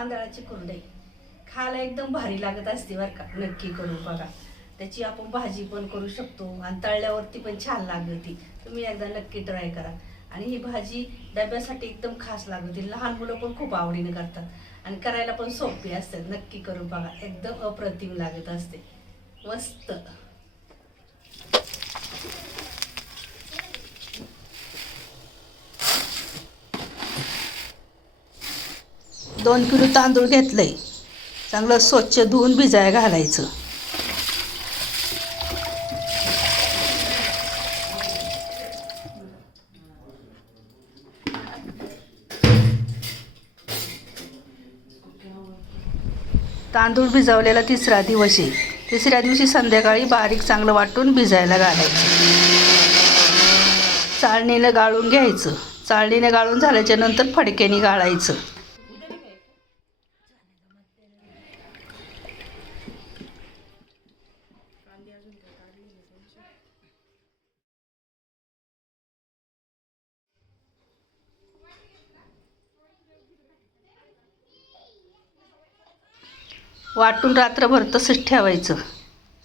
तांदळाची कुरडई खायला एकदम भारी लागत असते बरं का, नक्की करून बघा. त्याची आपण भाजी पण करू शकतो आणि तळल्यावरती पण छान लागते. तुम्ही एकदा नक्की ट्राय करा. आणि ही भाजी डब्यासाठी एकदम खास लागते. लहान मुलं पण खूप आवडीने करतात आणि करायला पण सोपी असतात. नक्की करून बघा, एकदम अप्रतिम लागत असते, मस्त. 2 किलो तांदूळ घेतलंय, चांगलं स्वच्छ धुवून भिजायला घालायचं. तांदूळ भिजवलेला 3रा दिवस आहे. 3ऱ्या दिवशी संध्याकाळी बारीक चांगलं वाटून भिजायला घालायचं. चाळणीनं गाळून घ्यायचं. चाळणीनं गाळून झाल्याच्या नंतर फडक्याने गाळायचं. वाटून रात्रभर तसंच ठेवायचं.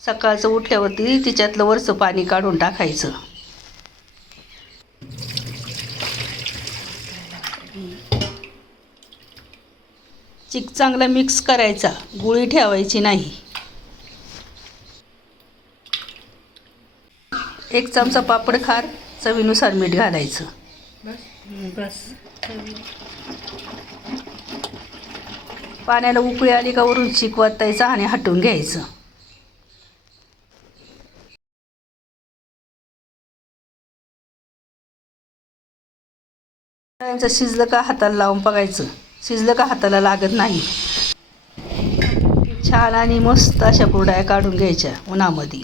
सकाळचं उठल्यावरती तिच्यातलं वरचं पाणी काढून टाकायचं. चिक चांगला मिक्स करायचा, गुळी ठेवायची नाही. 1 चमचा पापड खार, चवीनुसार मीठ घालायचं. बस. पाण्याला उकळी आली का वरून चिक वतायचा आणि हटवून घ्यायचं. शिजलं का हाताला लावून बघायचं. शिजलं का हाताला लागत नाही. छान आणि मस्त अशा कुरडया काढून घ्यायच्या उन्हामध्ये.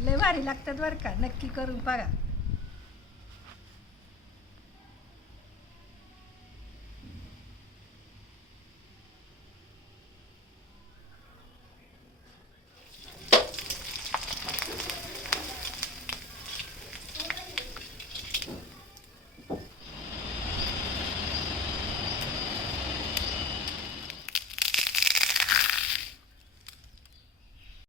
लय भारी लागतात बरं का, नक्की करून बघा.